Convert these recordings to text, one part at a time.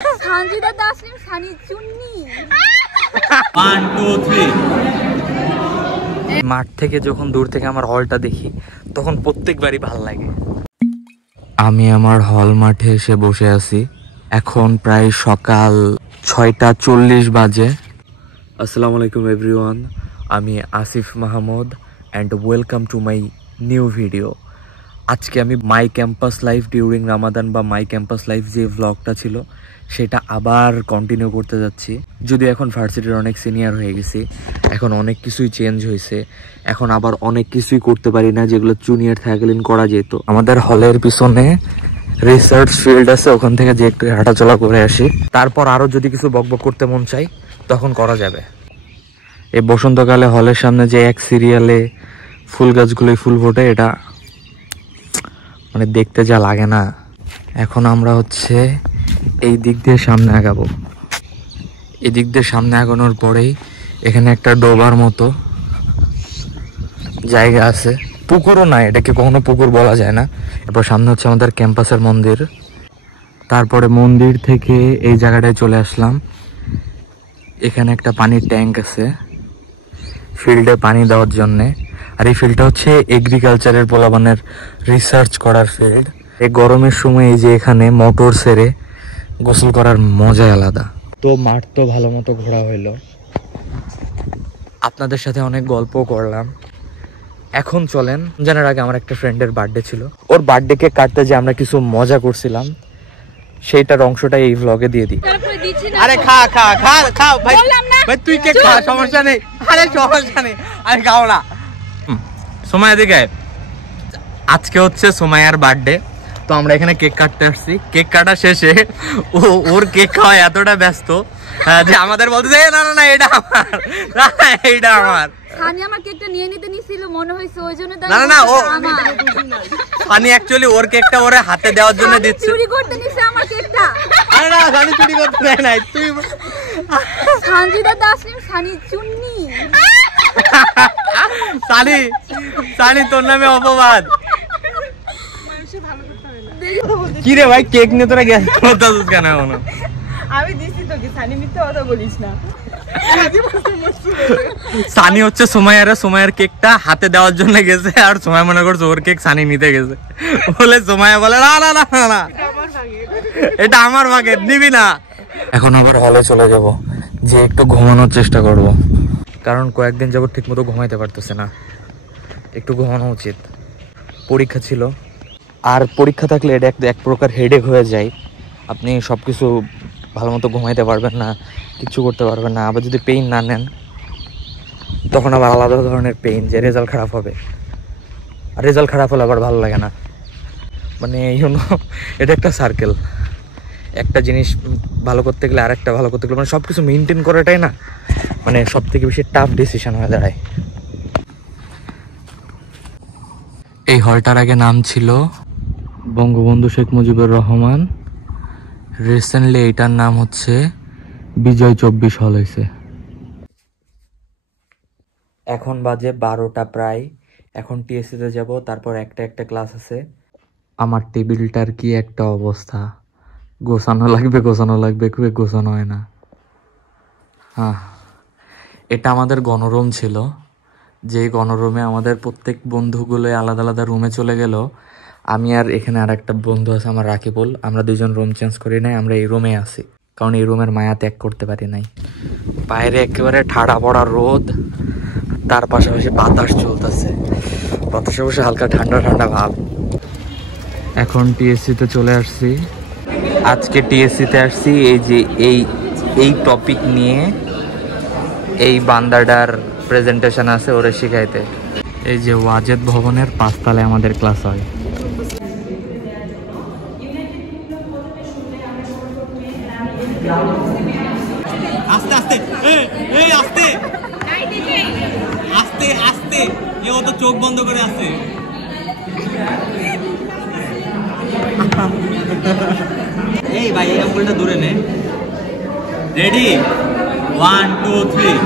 সানজিদা তাসনিম সানি চুন্নি 1 2 3 মাঠ থেকে যখন দূর থেকে আমার হলটা দেখি তখন প্রত্যেকবারই ভালো লাগে। আমি আমার হল মাঠে এসে বসে আছি। এখন প্রায় সকাল 6:40 বাজে। আসসালামু আলাইকুম এভরিওয়ান, আমি Asif Mahmud and welcome to my new video. আজকে আমি মাই ক্যাম্পাস লাইফ ডিউরিং রামাদান বা মাই ক্যাম্পাস লাইফ যে ভ্লগটা ছিল সেটা আবার কন্টিনিউ করতে যাচ্ছি। যদিও এখন ভার্সিটির অনেক সিনিয়র হয়ে গেছি, এখন অনেক কিছুই চেঞ্জ হয়েছে, এখন আবার অনেক কিছুই করতে পারি না যেগুলো জুনিয়র থাকাকালীন করা যেত। আমাদের হলের পিছনে রিসার্চ ফিল্ড আছে, ওখান থেকে যে একটু হাঁটাচলা করে আসি, তারপর আরও যদি কিছু বকবক করতে মন চাই তখন করা যাবে। এই বসন্তকালে হলের সামনে যে এক সিরিয়ালে ফুল গাছগুলোই ফুল ফোটে, এটা মানে দেখতে যা লাগে না। এখন আমরা হচ্ছে এই দিক দিয়ে সামনে আগাবো। এই দিক দিয়ে সামনে আগানোর পরেই এখানে একটা ডোবার মতো জায়গা আছে, পুকুরও না, এটাকে কখনো পুকুর বলা যায় না। এরপর সামনে হচ্ছে আমাদের ক্যাম্পাসের মন্দির। তারপরে মন্দির থেকে এই জায়গাটায় চলে আসলাম। এখানে একটা পানির ট্যাঙ্ক আছে ফিল্ডে পানি দেওয়ার জন্যে। আর এই ফিল্ডটা হচ্ছে এগ্রিকালচারের পোলাবানের রিসার্চ করার ফিল্ড। এই গরমের সময় এই যে এখানে মোটর সেরে গোসল করার মজাই আলাদা। তো মাঠ তো ভালো মতো ঘোরা হইলো, আপনাদের সাথে অনেক গল্প করলাম। এখন চলেন, জানার আগে আমার একটা ফ্রেন্ডের বার্থডে ছিল, ওর বার্থডে কেক কাটতে যে আমরা কিছু মজা করছিলাম সেইটার অংশটা এই ভ্লগে দিয়ে দিই। আরে খা খা খা খাও ভাই, ভাই তুই কেক খা, সমস্যা নেই। আরে সমস্যা নেই, আরে খাও না। সময় দিকে আজকে হচ্ছে সোমায়ার বার্থডে, তো আমরা এখানে কেক কাটতে আসছি। কেক কাটা শেষে ওর কেক খাওয়া এতটা ব্যস্ত যে আমাদের বলতে না না না এটা আমার, না এটা আমার। সানি আমার কেকটা নিয়ে নিতে নিছিল মনে হইছে, ওইজন্য না না না, ও সানি অ্যাকচুয়ালি ওর কেকটা ওর হাতে দেওয়ার জন্য দিচ্ছে। চুরি করতে নিছে আমার কেকটা। আরে না, সানি চুরি করতে দেয় নাই। তুই সানজিদা তাসনিম সানি চুন্নি। সানি সানি তোর নামে অপবাদ। কি রে ভাই, কেক নিয়ে তোরা গেছিস কেন? আমি দিছি তোকে, সানি মিথ্যা কথা বলিস না। সানি হচ্ছে সোমায়ার কেকটা হাতে দেওয়ার জন্য গেছে, আর সোমায়া মনে করছে ওর কেক সানি নিতে গেছে বলে সোমায়া বলে না না না না, এটা আমার ভাগে, নিবি না। এখন আবার হলে চলে যাব, যে একটু ঘুমানোর চেষ্টা করব, কারণ কয়েকদিন যাবত ঠিক মতো ঘুমাইতে পারতেছে না। একটু ঘুমানো উচিত। পরীক্ষা ছিল, আর পরীক্ষা থাকলে এটা এক প্রকার হেডেক হয়ে যায়। আপনি সব কিছু ভালো মতো ঘুমাইতে পারবেন না, কিচ্ছু করতে পারবেন না। আবার যদি পেইন না নেন তখন আবার আলাদা ধরনের পেইন, যে রেজাল্ট খারাপ হবে। আর রেজাল্ট খারাপ হলে আবার ভালো লাগে না। মানে এটা একটা সার্কেল। একটা জিনিস ভালো করতে গেলে আরেকটা ভালো করতে গেলে মানে সব কিছু মেনটেন করাটাই না মানে সব থেকে বেশি টাফ ডিসিশন হয়ে দাঁড়ায়। এই হলটার আগে নাম ছিল বঙ্গবন্ধু শেখ মুজিবুর রহমান। রিসেন্টলি এটার নাম হচ্ছে বিজয় 24 হল হয়েছে। এখন বাজে 12টা প্রায়। এখন টিএসসিতে যাব, তারপর একটা ক্লাস আছে। আমার টেবিলটার কি একটা অবস্থা, গোছানো লাগবে, খুবই গোছানো হয় না। হ্যাঁ, এটা আমাদের গণরুম ছিল, যেই গণরুমে আমাদের প্রত্যেক বন্ধুগুলো আলাদা আলাদা রুমে চলে গেল। আমি আর এখানে আর একটা বন্ধু আছে আমার, রাকিবুল, আমরা দুজন রুম চেঞ্জ করি নাই, আমরা এই রুমে আছি, কারণ এই রুমের মায়া ত্যাগ করতে পারি নাই। বাইরে একেবারে ঠাড়া পড়া রোদ, তার পাশাপাশি বাতাস চলতেছে, বাতাসে বসে হালকা ঠান্ডা ঠান্ডা ভাব। এখন টিএসসিতে চলে আসছি। আজকে টিএসসিতে আসছি এই যে এই টপিক নিয়ে, এই বান্দাডার প্রেজেন্টেশন আছে ওরে শিখাইতে। এই যে ওয়াজেদ ভবনের 5 তলায় আমাদের ক্লাস হয়। আস্তে আস্তে, এই আস্তে আস্তে আস্তে, ও তো চোখ বন্ধ করে আসছে। এই ভাই এই আঙ্গুলটা দূরে নে। রেডি 1 2 3।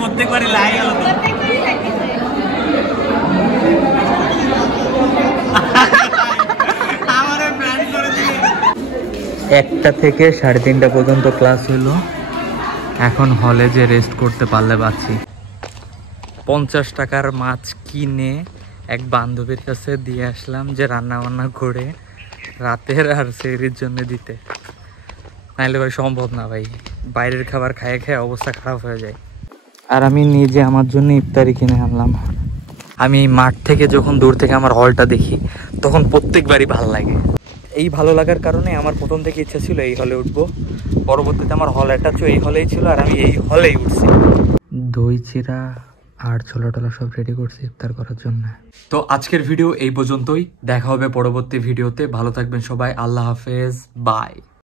প্রত্যেকবারই লাই গেল তো। 1টা থেকে 3:30 পর্যন্ত ক্লাস হলো। এখন হলে যে রেস্ট করতে পারলে বাঁচি। 50 টাকার মাছ কিনে এক বান্ধবীর কাছে দিয়ে আসলাম যে রান্না বান্না করে রাতের আর সেহরির জন্য দিতে। নাইলে ভাই সম্ভব না ভাই, বাইরের খাবার খায় খেয়ে অবস্থা খারাপ হয়ে যায়। আর আমি নিজে আমার জন্য ইফতারি কিনে আনলাম। আমি এই মাঠ থেকে যখন দূর থেকে আমার হলটা দেখি তখন প্রত্যেকবারই ভালো লাগে। এই ভালো লাগার কারণে আমার প্রথম থেকে ইচ্ছা ছিল এই হলে উঠবো। পরবর্তীতে আমার হল অ্যাটাচও এই হলেই ছিল আর আমি এই হলেই উঠছি। দই চিরা আর ছোলা টোলা সব রেডি করছি ইফতার করার জন্য। তো আজকের ভিডিও এই পর্যন্তই, দেখা হবে পরবর্তী ভিডিওতে। ভালো থাকবেন সবাই, আল্লাহ হাফেজ, বাই।